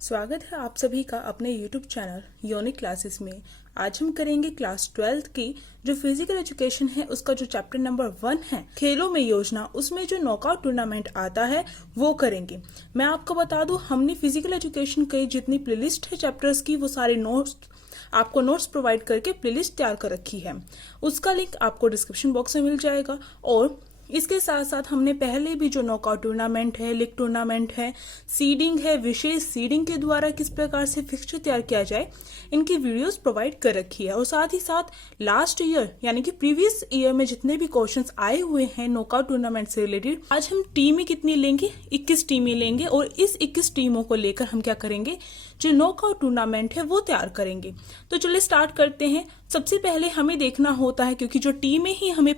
स्वागत है आप सभी का अपने YouTube चैनल यूनिक क्लासेस में। आज हम करेंगे क्लास 12th की जो फिजिकल एजुकेशन है उसका जो चैप्टर नंबर 1 है खेलों में योजना, उसमें जो नॉकआउट टूर्नामेंट आता है वो करेंगे। मैं आपको बता दूं, हमने फिजिकल एजुकेशन की जितनी प्लेलिस्ट है चैप्टर्स की वो सारे आपको नोट्स प्रोवाइड करके प्लेलिस्ट तैयार कर रखी है। उसका लिंक आपको डिस्क्रिप्शन बॉक्स में मिल जाएगा। और इसके साथ साथ हमने पहले भी जो नॉकआउट टूर्नामेंट है, लीग टूर्नामेंट है, सीडिंग है, विशेष सीडिंग के द्वारा किस प्रकार से फिक्सचर तैयार किया जाए, इनकी वीडियोस प्रोवाइड कर रखी है। और साथ ही साथ लास्ट ईयर यानी कि प्रीवियस ईयर में जितने भी क्वेश्चंस आए हुए हैं नॉकआउट टूर्नामेंट से रिलेटेड, आज हम टीमें कितनी लेंगे, 21 टीमें लेंगे। और इस 21 टीमों को लेकर हम क्या करेंगे, जो नॉकआउट टूर्नामेंट है वो तैयार करेंगे। तो चलिए स्टार्ट करते हैं। सबसे पहले हमें देखना होता है, क्योंकि जो टीमें ही हमें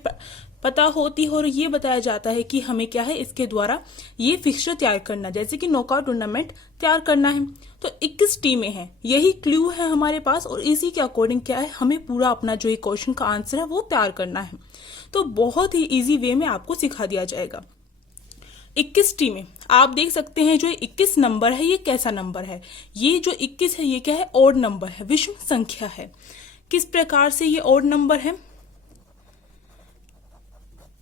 पता होती है और ये बताया जाता है कि हमें क्या है इसके द्वारा ये फिक्सचर तैयार करना, जैसे कि नॉकआउट टूर्नामेंट तैयार करना है। तो 21 टीमें हैं, यही क्लू है हमारे पास। और इसी के अकॉर्डिंग क्या है, हमें पूरा अपना जो ये क्वेश्चन का आंसर है वो तैयार करना है। तो बहुत ही इजी वे में आपको सिखा दिया जाएगा। 21 टीमें आप देख सकते हैं। जो 21 नंबर है ये कैसा नंबर है, ये जो 21 है ये क्या है, ऑड नंबर है, विषम संख्या है। किस प्रकार से ये ऑड नंबर है,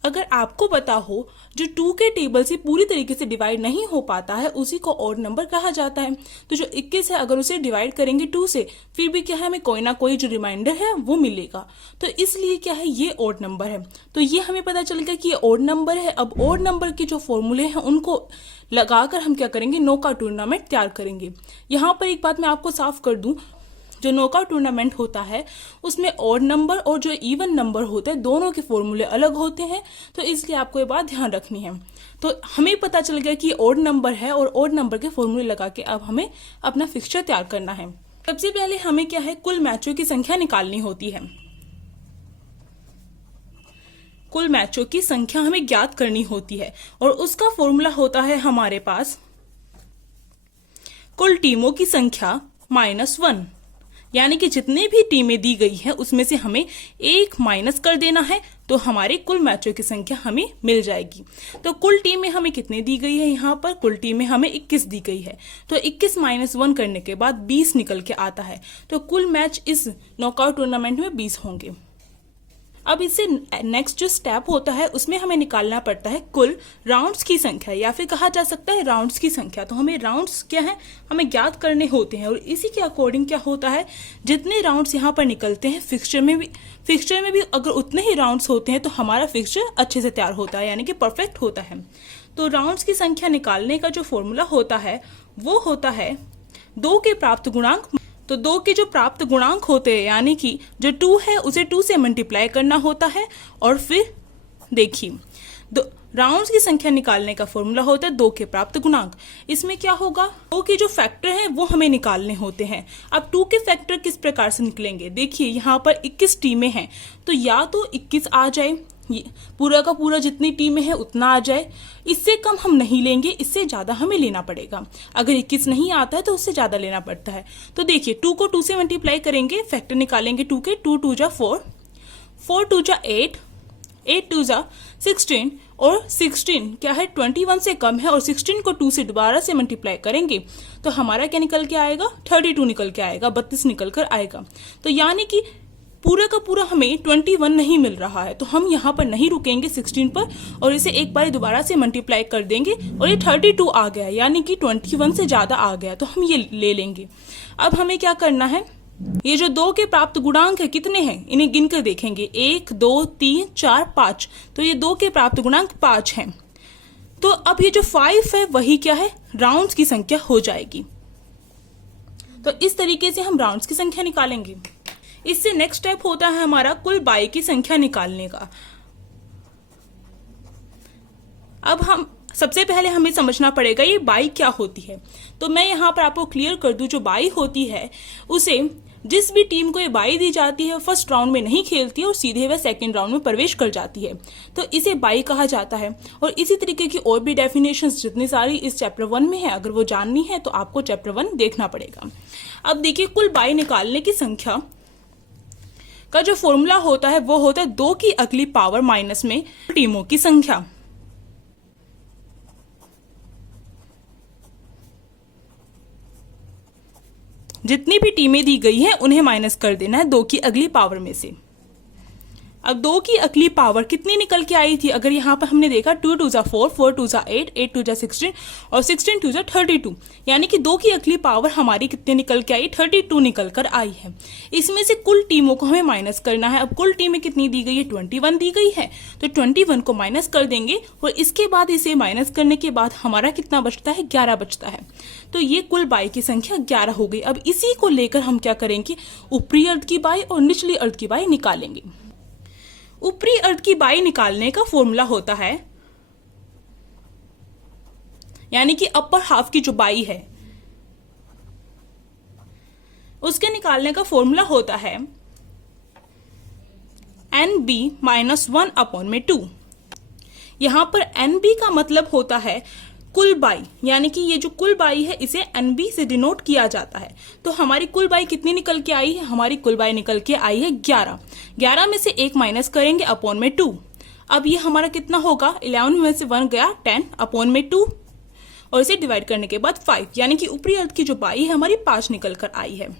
अगर आपको पता हो जो 2 के टेबल से पूरी तरीके से डिवाइड नहीं हो पाता है उसी को ऑड नंबर कहा जाता है। तो जो 21 है अगर उसे डिवाइड करेंगे 2 से, फिर भी क्या है, हमें कोई ना कोई जो रिमाइंडर है वो मिलेगा। तो इसलिए क्या है, ये ऑड नंबर है। तो ये हमें पता चल गया कि ये ऑड नंबर है। अब ऑड नंबर के जो फॉर्मूले हैं उनको लगाकर हम क्या करेंगे, नॉकआउट टूर्नामेंट तैयार करेंगे। यहाँ पर एक बात मैं आपको साफ कर दूं, जो नॉकआउट टूर्नामेंट होता है उसमें ऑड नंबर और जो इवन नंबर होते हैं दोनों के फॉर्मूले अलग होते हैं। तो इसलिए आपको ये बात ध्यान रखनी है। तो हमें पता चल गया कि ऑड नंबर है और ऑड नंबर के फॉर्मूले लगा के अब हमें अपना फिक्सचर तैयार करना है। सबसे पहले हमें क्या है, कुल मैचों की संख्या निकालनी होती है। कुल मैचों की संख्या हमें ज्ञात करनी होती है और उसका फॉर्मूला होता है हमारे पास कुल टीमों की संख्या -1, यानी कि जितने भी टीमें दी गई है उसमें से हमें एक माइनस कर देना है तो हमारे कुल मैचों की संख्या हमें मिल जाएगी। तो कुल टीमें हमें कितने दी गई है, यहाँ पर कुल टीमें हमें 21 दी गई है। तो 21 - 1 करने के बाद 20 निकल के आता है। तो कुल मैच इस नॉकआउट टूर्नामेंट में 20 होंगे। अब इससे नेक्स्ट जो स्टेप होता है उसमें हमें निकालना पड़ता है कुल राउंड्स की संख्या, या फिर कहा जा सकता है राउंड्स की संख्या। तो हमें राउंड्स क्या है, हमें ज्ञात करने होते हैं। और इसी के अकॉर्डिंग क्या होता है, जितने राउंड्स यहाँ पर निकलते हैं फिक्सचर में भी अगर उतने ही राउंड्स होते हैं तो हमारा फिक्सचर अच्छे से तैयार होता है, यानी कि परफेक्ट होता है। तो राउंड्स की संख्या निकालने का जो फॉर्मूला होता है वो होता है 2 के प्राप्त गुणांक। तो 2 के जो प्राप्त गुणांक होते हैं, यानी कि जो 2 है उसे 2 से मल्टीप्लाई करना होता है। और फिर देखिए, राउंड्स की संख्या निकालने का फॉर्मूला होता है 2 के प्राप्त गुणांक। इसमें क्या होगा, 2 के जो फैक्टर हैं वो हमें निकालने होते हैं। अब 2 के फैक्टर किस प्रकार से निकलेंगे, देखिए यहाँ पर 21 टीमें हैं तो या तो 21 आ जाए, पूरा का पूरा जितनी टीमें हैं उतना आ जाए। इससे कम हम नहीं लेंगे, इससे ज्यादा हमें लेना पड़ेगा। अगर 21 नहीं आता है तो उससे ज्यादा लेना पड़ता है। तो देखिए 2 को 2 से मल्टीप्लाई करेंगे, फैक्टर निकालेंगे 2 के, 2 2 जा 4, 4 2 जा 8, 8 2 जा 16, और 16 क्या है 21 से कम है। और 16 को 2 से दोबारा से मल्टीप्लाई करेंगे तो हमारा क्या निकल के आएगा, 32 निकल के आएगा, 32 निकल कर आएगा। तो यानी कि पूरा का पूरा हमें 21 नहीं मिल रहा है। तो हम यहाँ पर नहीं रुकेंगे 16 पर और इसे एक बार दोबारा से मल्टीप्लाई कर देंगे और ये 32 आ गया, यानी कि 21 से ज्यादा आ गया, तो हम ये ले लेंगे। अब हमें क्या करना है, ये जो 2 के प्राप्त गुणांक है कितने हैं इन्हें गिनकर देखेंगे, 1 2 3 4 5। तो ये 2 के प्राप्त गुणांक 5 हैं। तो अब ये जो 5 है वही क्या है, राउंड्स की संख्या हो जाएगी। तो इस तरीके से हम राउंड्स की संख्या निकालेंगे। इससे नेक्स्ट स्टेप होता है हमारा कुल बाई की संख्या निकालने का। अब हम सबसे पहले हमें समझना पड़ेगा ये बाई क्या होती है। तो मैं यहाँ पर आपको क्लियर कर दूं, जो बाई होती है उसे जिस भी टीम को ये बाई दी जाती है फर्स्ट राउंड में नहीं खेलती है और सीधे वह सेकंड राउंड में प्रवेश कर जाती है, तो इसे बाई कहा जाता है। और इसी तरीके की और भी डेफिनेशंस जितनी सारी इस चैप्टर 1 में है, अगर वो जाननी है तो आपको चैप्टर 1 देखना पड़ेगा। अब देखिए, कुल बाई निकालने की संख्या का जो फॉर्मूला होता है वो होता है 2 की अगली पावर माइनस में टीमों की संख्या। जितनी भी टीमें दी गई हैं उन्हें माइनस कर देना है 2 की अगली पावर में से। अब 2 की अगली पावर कितनी निकल के आई थी? अगर यहाँ पर हमने देखा 2 2 जा 4, 4 2 जा 8, 8 2 जा 16 और 16 2 जा 32, यानी कि 2 की अगली पावर हमारी कितने निकल के आई? 32 निकल कर आई है। इसमें से कुल टीमों को हमें माइनस करना है। अब कुल टीमें कितनी दी गई है? 21 दी गई है, तो 21 को माइनस कर देंगे और इसके बाद इसे माइनस करने के बाद हमारा कितना बचता है? 11 बचता है। तो ये कुल बाई की संख्या 11 हो गई। अब इसी को लेकर हम क्या करेंगे? ऊपरी अर्ध की बाई और निचली अर्ध की बाई निकालेंगे। ऊपरी अर्ध की बाई निकालने का फॉर्मूला होता है, यानी कि अपर हाफ की जो बाई है उसके निकालने का फॉर्मूला होता है NB - 1/2। यहां पर NB का मतलब होता है कुल बाई, यानी कि ये जो कुल बाई है इसे NB से डिनोट किया जाता है। तो हमारी कुल बाई कितनी निकल के आई है? हमारी कुल बाई निकल के आई है 11। 11 में से 1 माइनस करेंगे अपॉन में 2। अब ये हमारा कितना होगा? 11 में से 1 गया 10 अपॉन में 2 और इसे डिवाइड करने के बाद 5, यानी कि ऊपरी अर्ध की जो बाई है हमारी 5 निकल कर आई है।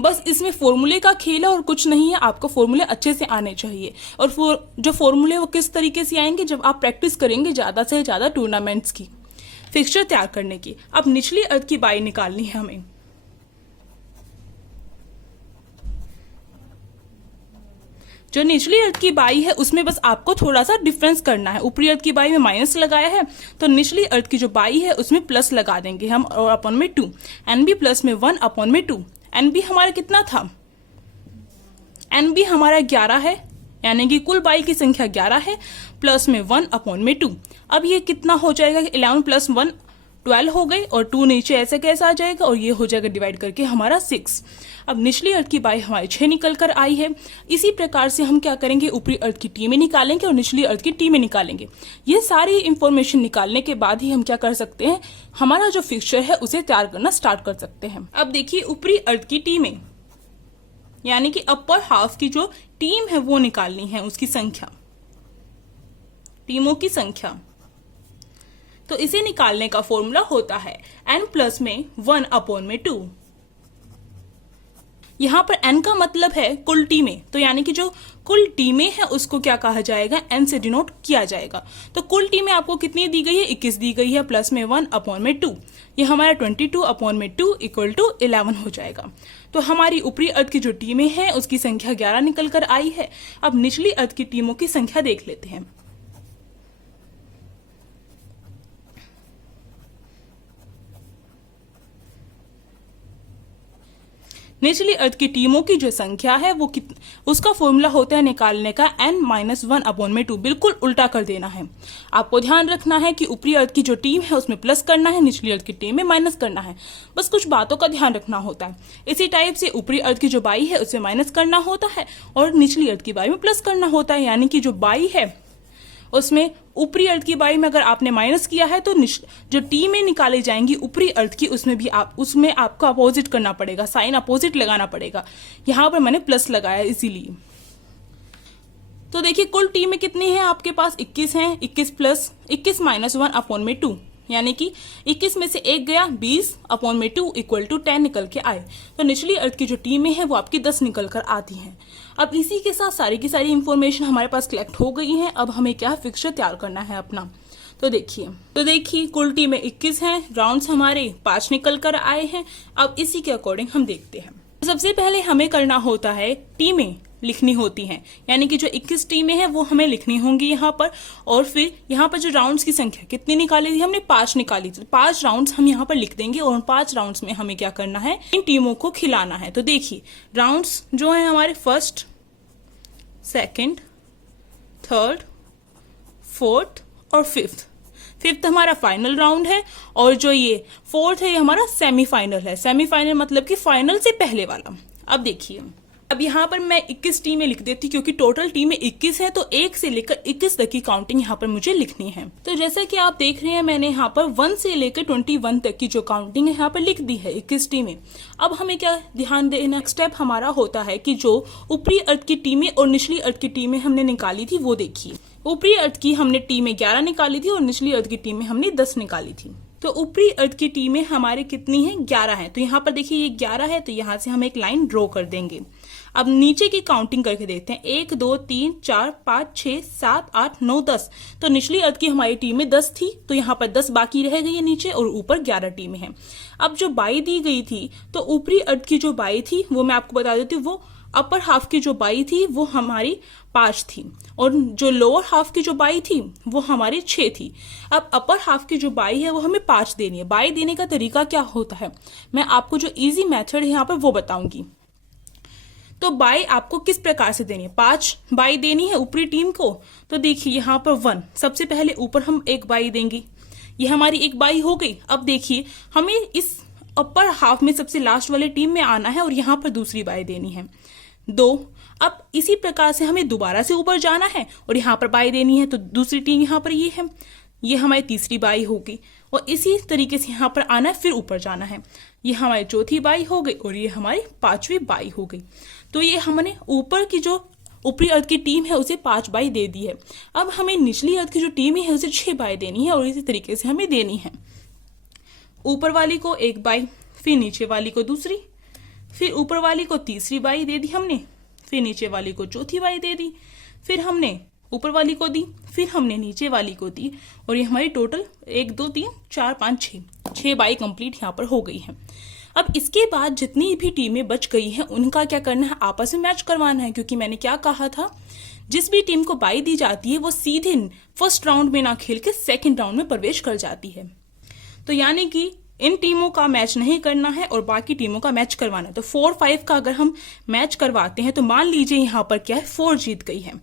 बस इसमें फॉर्मूले का खेल है और कुछ नहीं है। आपको फॉर्मूले अच्छे से आने चाहिए और जो फॉर्मूले वो किस तरीके से आएंगे? जब आप प्रैक्टिस करेंगे ज्यादा से ज्यादा टूर्नामेंट्स की, फिक्सचर तैयार करने की। अब निचली अर्ध की बाई निकालनी है हमें। जो निचली अर्ध की बाई है उसमें बस आपको थोड़ा सा डिफरेंस करना है। ऊपरी अर्ध की बाई में माइनस लगाया है तो निचली अर्ध की जो बाई है उसमें प्लस लगा देंगे हम और अपॉन में 2। NB प्लस में 1 अपॉन में 2। NB हमारा कितना था? NB हमारा 11 है, यानी कि कुल बाई की संख्या 11 है, प्लस में 1 अपॉन में 2। अब ये कितना हो जाएगा? 11 प्लस 1 12 हो गई और 2 नीचे ऐसे कैसे आ जाएगा और ये हो जाएगा डिवाइड करके हमारा 6। अब निचली अर्ध की बाई हमारी 6 निकल कर आई है। इसी प्रकार से हम क्या करेंगे? ऊपरी अर्ध की टीमें निकालेंगे और निचली अर्ध की टीमें निकालेंगे। ये सारी इंफॉर्मेशन निकालने के बाद ही हम क्या कर सकते हैं? हमारा जो फिक्सचर है उसे तैयार करना स्टार्ट कर सकते हैं। अब देखिए ऊपरी अर्ध की टीमें, यानी कि अपर हाफ की जो टीम है वो निकालनी है, उसकी संख्या, टीमों की संख्या। तो इसे निकालने का फॉर्मूला होता है n प्लस में 1 अपॉन में 2। यहां पर n का मतलब है कुल टीमें, तो यानी कि जो कुल टीमें हैं उसको क्या कहा जाएगा? n से डिनोट किया जाएगा। तो कुल टीमें आपको कितनी दी गई है? 21 दी गई है, प्लस में 1 अपॉन में 2। ये हमारा 22 अपॉन में 2 इक्वल टू 11 हो जाएगा। तो हमारी ऊपरी अर्ध की जो टीमें हैं उसकी संख्या 11 निकल कर आई है। अब निचली अर्ध की टीमों की संख्या देख लेते हैं। निचली अर्ध की टीमों की जो संख्या है वो उसका फॉर्मूला होता है निकालने का n - 1 अपॉन में 2। बिल्कुल उल्टा कर देना है। आपको ध्यान रखना है कि ऊपरी अर्ध की जो टीम है उसमें प्लस करना है, निचली अर्ध की टीम में माइनस करना है। बस कुछ बातों का ध्यान रखना होता है। इसी टाइप से ऊपरी अर्ध की जो बाई है उसमें माइनस करना होता है और निचली अर्ध की बाई में प्लस करना होता है। यानी कि जो बाई है उसमें ऊपरी अर्ध की बाई में अगर आपने माइनस किया है तो जो टीमें निकाली जाएंगी ऊपरी अर्ध की उसमें आपको अपोजिट करना पड़ेगा, साइन अपोजिट लगाना पड़ेगा। यहां पर मैंने प्लस लगाया इसीलिए। तो देखिए कुल टीमें कितनी है आपके पास? 21 हैं। 21 माइनस 1 अपॉन में 2, यानी कि 21 में से 1 गया 20 अपॉन में 2 इक्वल टू 10 निकल के आए। तो निचली अर्ध की जो टीमें हैं वो आपकी 10 निकल कर आती हैं। अब इसी के साथ सारी की सारी इंफॉर्मेशन हमारे पास कलेक्ट हो गई है। अब हमें क्या फिक्सचर तैयार करना है अपना। तो देखिए कुल टीमें 21 हैं, राउंड्स हमारे 5 निकल कर आए हैं। अब इसी के अकॉर्डिंग हम देखते हैं। सबसे पहले हमें करना होता है टीमें लिखनी होती हैं, यानी कि जो 21 टीमें हैं वो हमें लिखनी होंगी यहाँ पर। और फिर यहाँ पर जो राउंड्स की संख्या कितनी निकाली थी हमने? 5 निकाली थी। 5 राउंड्स हम यहाँ पर लिख देंगे और उन 5 राउंड्स में हमें क्या करना है? इन टीमों को खिलाना है। तो देखिए राउंड्स जो है हमारे 1st, 2nd, 3rd, 4th और 5th हमारा फाइनल राउंड है और जो ये 4th है ये हमारा सेमीफाइनल है। सेमीफाइनल मतलब कि फाइनल से पहले वाला। अब देखिए अब यहाँ पर मैं 21 टीमें लिख देती क्योंकि टोटल टीमें 21 है, तो 1 से लेकर 21 तक की काउंटिंग यहाँ पर मुझे लिखनी है। तो जैसा कि आप देख रहे हैं मैंने यहाँ पर 1 से लेकर 21 तक की जो काउंटिंग है यहाँ पर लिख दी है 21 टीमें। अब हमें क्या ध्यान देना, स्टेप हमारा होता है कि जो ऊपरी अर्ध की टीमें और निचली अर्ध की टीमें हमने निकाली थी वो देखिए। ऊपरी अर्ध की हमने टीमें 11 निकाली थी और निचली अर्ध की टीमें हमने 10 निकाली थी। तो ऊपरी अर्ध की टीमें हमारे कितनी हैं? 11 हैं। तो यहाँ पर देखिए ये 11 है, तो यहाँ से हम एक लाइन ड्रॉ कर देंगे। अब नीचे की काउंटिंग करके देखते हैं, 1 2 3 4 5 6 7 8 9 10। तो निचली अर्ध की हमारी टीमें 10 थी, तो यहाँ पर 10 बाकी रह गई है नीचे, और ऊपर 11 टीमें हैं। अब जो बाई दी गई थी, तो ऊपरी अर्ध की जो बाई थी वो मैं आपको बता देती हूँ, वो अपर हाफ की जो बाई थी वो हमारी 5 थी, और जो लोअर हाफ की जो बाई थी वो हमारी 6 थी। अब अपर हाफ की जो बाई है वो हमें 5 देनी है। बाई देने का तरीका क्या होता है, मैं आपको जो इजी मेथड है यहाँ पर वो बताऊंगी। तो बाई आपको किस प्रकार से देनी है? 5 बाई देनी है ऊपरी टीम को। तो देखिए यहाँ पर 1, सबसे पहले ऊपर हम एक बाई देंगे, ये हमारी एक बाई हो गई। अब देखिए हमें इस अपर हाफ में सबसे लास्ट वाले टीम में आना है, और यहाँ पर दूसरी बाई देनी है 2। अब इसी प्रकार से हमें दोबारा से ऊपर जाना है, और यहाँ पर बाई देनी है, तो दूसरी टीम यहाँ पर ये है, ये हमारी तीसरी बाई होगी, और इसी तरीके से यहाँ पर आना है, फिर ऊपर जाना है। ये हमारी चौथी बाई हो गई, और ये हमारी 5वीं बाई हो गई। तो ये हमने ऊपर की जो ऊपरी अर्ध की टीम है उसे 5 बाई दे दी है। अब हमें निचली अर्ध की जो टीम है उसे 6 बाई देनी है, और इसी तरीके से हमें देनी है। ऊपर वाली को 1 बाई, फिर नीचे वाली को दूसरी, फिर ऊपर वाली को तीसरी बाई दे दी हमने, फिर नीचे वाली को चौथी बाई दे दी, फिर हमने ऊपर वाली को दी, फिर हमने नीचे वाली को दी, और ये हमारी टोटल 1 2 3 4 5 6 बाई कंप्लीट यहाँ पर हो गई है। अब इसके बाद जितनी भी टीमें बच गई हैं उनका क्या करना है? आपस में मैच करवाना है, क्योंकि मैंने क्या कहा था, जिस भी टीम को बाई दी जाती है वो सीधे फर्स्ट राउंड में ना खेल के सेकेंड राउंड में प्रवेश कर जाती है। तो यानी कि इन टीमों का मैच नहीं करना है और बाकी टीमों का मैच करवाना है। तो 4-5 का अगर हम मैच करवाते हैं तो मान लीजिए यहाँ पर क्या है, 4 जीत गई है।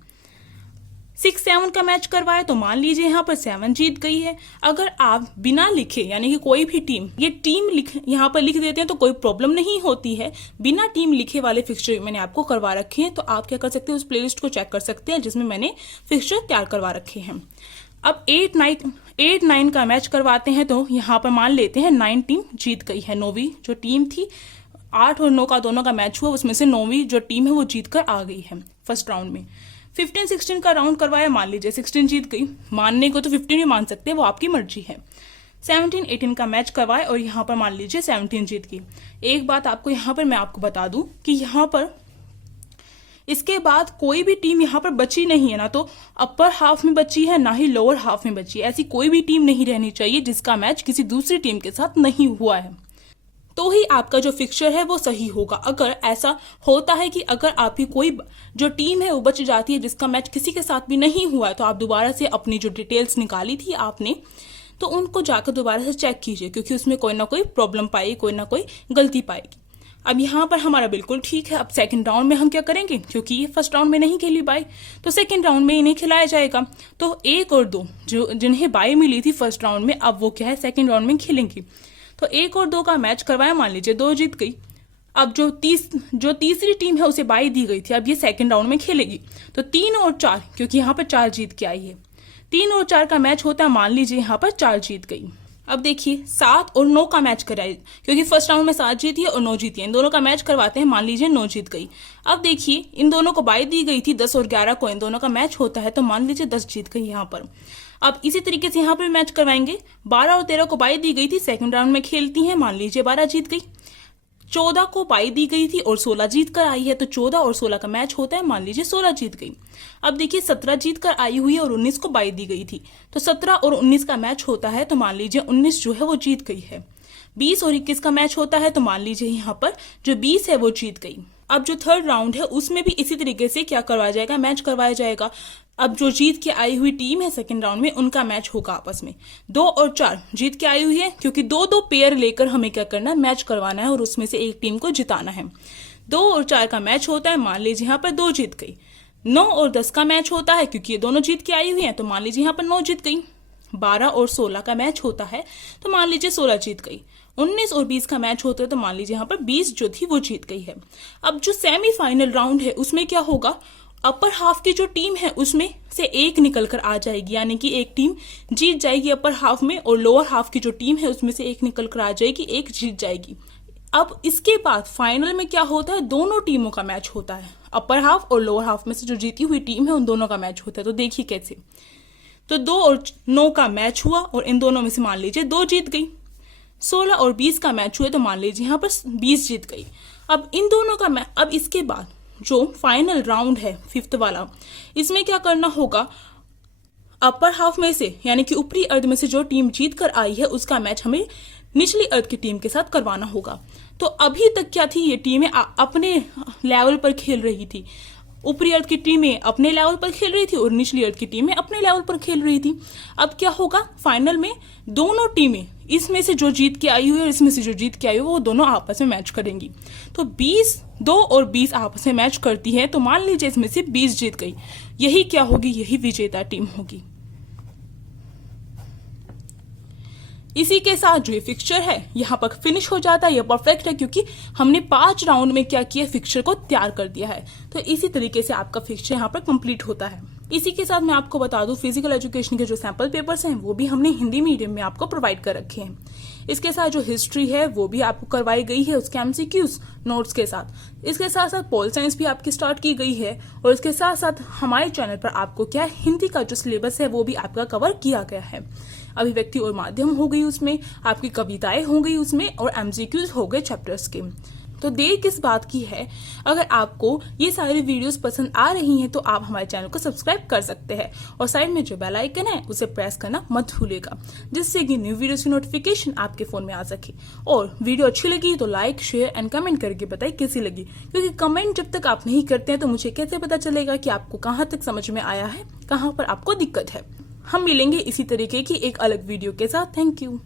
6-7 का मैच करवाए तो मान लीजिए यहाँ पर 7 जीत गई है। अगर आप बिना लिखे, यानी कि कोई भी टीम, ये टीम यहाँ पर लिख देते हैं तो कोई प्रॉब्लम नहीं होती है। बिना टीम लिखे वाले फिक्सचर मैंने आपको करवा रखे हैं, तो आप क्या कर सकते हैं, उस प्लेलिस्ट को चेक कर सकते हैं जिसमें मैंने फिक्सचर तैयार करवा रखे हैं। अब 8-9 का मैच करवाते हैं, तो यहाँ पर मान लेते हैं 9 टीम जीत गई है। 9वीं जो टीम थी, 8 और 9 का दोनों का मैच हुआ, उसमें से 9वीं जो टीम है वो जीत कर आ गई है फर्स्ट राउंड में। 15-16 का राउंड करवाया, मान लीजिए 16 जीत गई, मानने को तो 15 भी मान सकते हैं, वो आपकी मर्जी है। 17-18 का मैच करवाए और यहाँ पर मान लीजिए 17 जीत गई। एक बात आपको यहाँ पर मैं आपको बता दूं कि यहाँ पर इसके बाद कोई भी टीम यहाँ पर बची नहीं है, ना तो अपर हाफ में बची है ना ही लोअर हाफ में बची है। ऐसी कोई भी टीम नहीं रहनी चाहिए जिसका मैच किसी दूसरी टीम के साथ नहीं हुआ है, तो ही आपका जो फिक्सचर है वो सही होगा। अगर ऐसा होता है कि अगर आपकी कोई जो टीम है वो बच जाती है जिसका मैच किसी के साथ भी नहीं हुआ है, तो आप दोबारा से अपनी जो डिटेल्स निकाली थी आपने, तो उनको जाकर दोबारा से चेक कीजिए, क्योंकि उसमें कोई ना कोई प्रॉब्लम पाई, कोई ना कोई गलती पाएगी। अब यहाँ पर हमारा बिल्कुल ठीक है। अब सेकंड राउंड में हम क्या करेंगे, क्योंकि ये फर्स्ट राउंड में नहीं खेली बाई, तो सेकंड राउंड में इन्हें खिलाया जाएगा। तो 1 और 2 जो जिन्हें बाई मिली थी फर्स्ट राउंड में, अब वो क्या है, सेकंड राउंड में खेलेंगी। तो 1 और 2 का मैच करवाया, मान लीजिए 2 जीत गई। अब जो तीसरी टीम है उसे बाई दी गई थी, अब ये सेकंड राउंड में खेलेगी। तो 3 और 4, क्योंकि यहाँ पर 4 जीत के आई है, 3 और 4 का मैच होता है, मान लीजिए यहाँ पर 4 जीत गई। अब देखिए 7 और 9 का मैच कराए, क्योंकि फर्स्ट राउंड में 7 जीती है और 9 जीती है, इन दोनों का मैच करवाते हैं, मान लीजिए 9 जीत गई। अब देखिए इन दोनों को बाई दी गई थी 10 और 11 को, इन दोनों का मैच होता है, तो मान लीजिए 10 जीत गई यहाँ पर। अब इसी तरीके से यहाँ पर मैच करवाएंगे, 12 और 13 को बाई दी गई थी, सेकंड राउंड में खेलती हैं, मान लीजिए 12 जीत गई। 14 को बाई दी गई थी और 16 जीत कर आई है, तो 14 और 16 का मैच होता है, मान लीजिए 16 जीत गई। अब देखिए 17 जीत कर आई हुई है और 19 को बाई दी गई थी, तो 17 और 19 का मैच होता है, तो मान लीजिए 19 जो है वो जीत गई है। 20 और 21 का मैच होता है, तो मान लीजिए यहाँ पर जो 20 है वो जीत गई। अब जो थर्ड राउंड है उसमें भी इसी तरीके से क्या करवाया जाएगा, मैच करवाया जाएगा। अब जो जीत के आई हुई टीम है सेकंड राउंड में, उनका मैच होगा आपस में। 2 और 4 जीत के आई हुई है, क्योंकि 2-2 पेयर लेकर हमें क्या करना है, मैच करवाना है और उसमें से एक टीम को जिताना है। 2 और 4 का मैच होता है, मान लीजिए यहाँ पर 2 जीत गई। 9 और 10 का मैच होता है, क्योंकि ये दोनों जीत के आई हुई है, तो मान लीजिए यहाँ पर 9 जीत गई। 12 और 16 का मैच होता है, तो मान लीजिए 16 जीत गई। 19 और 20 का मैच होता है, तो मान लीजिए यहाँ पर 20 जो थी वो जीत गई है। अब जो सेमीफाइनल राउंड है उसमें क्या होगा, अपर हाफ की जो टीम है उसमें से एक निकल कर आ जाएगी, यानी कि एक टीम जीत जाएगी अपर हाफ में, और लोअर हाफ की जो टीम है उसमें से एक निकल कर आ जाएगी, एक जीत जाएगी। अब इसके बाद फाइनल में क्या होता है, दोनों टीमों का मैच होता है, अपर हाफ और लोअर हाफ में से जो जीती हुई टीम है उन दोनों का मैच होता है। तो देखिए कैसे, तो 2 और 9 का मैच हुआ और इन दोनों में से मान लीजिए 2 जीत गई। 16 और 20 का मैच हुआ तो मान लीजिए यहाँ पर 20 जीत गई। अब इन दोनों का मैच, अब इसके बाद जो फाइनल राउंड है 5th वाला, इसमें क्या करना होगा, अपर हाफ में से यानी कि ऊपरी अर्ध में से जो टीम जीत कर आई है उसका मैच हमें निचली अर्ध की टीम के साथ करवाना होगा। तो अभी तक क्या थी, ये टीमें अपने लेवल पर खेल रही थी। ऊपरी अर्ध की टीमें अपने लेवल पर खेल रही थी और निचली अर्ध की टीमें अपने लेवल पर खेल रही थी। अब क्या होगा, फाइनल में दोनों टीमें, इसमें से जो जीत के आई हुई है और इसमें से जो जीत के आई हुई है, वो दोनों आपस में मैच करेंगी। तो 2 और 20 आपस में मैच करती है तो मान लीजिए इसमें से 20 जीत गई। यही क्या होगी, यही विजेता टीम होगी। इसी के साथ जो ये फिक्सचर है यहाँ पर फिनिश हो जाता है। ये परफेक्ट है क्योंकि हमने 5 राउंड में क्या किया, फिक्सचर को तैयार कर दिया है। तो इसी तरीके से आपका फिक्सचर यहाँ पर कंप्लीट होता है। इसी के साथ मैं आपको बता दूं, फिजिकल एजुकेशन के जो सैंपल पेपर्स हैं वो भी हमने हिंदी मीडियम में आपको प्रोवाइड कर रखे हैं। इसके साथ जो हिस्ट्री है वो भी आपको करवाई गई है उसके एमसीक्यूज नोट्स के साथ। इसके साथ साथ पोल साइंस भी आपकी स्टार्ट की गई है और इसके साथ साथ हमारे चैनल पर आपको क्या है, हिंदी का जो सिलेबस है वो भी आपका कवर किया गया है। अभिव्यक्ति और माध्यम हो गई उसमें, आपकी कविताएं हो गई उसमें और एमसीक्यूज हो गए चैप्टर्स के। तो देर किस बात की है, अगर आपको ये सारी वीडियोस पसंद आ रही हैं तो आप हमारे चैनल को सब्सक्राइब कर सकते हैं और साइड में जो बेल आइकन है उसे प्रेस करना मत भूलिएगा, जिससे कि न्यू वीडियोस की नोटिफिकेशन आपके फोन में आ सके। और वीडियो अच्छी लगी तो लाइक, शेयर एंड कमेंट करके बताइए कैसी लगी, क्योंकि कमेंट जब तक आप नहीं करते हैं तो मुझे कैसे पता चलेगा कि आपको कहाँ तक समझ में आया है, कहाँ पर आपको दिक्कत है। हम मिलेंगे इसी तरीके की एक अलग वीडियो के साथ। Thank you.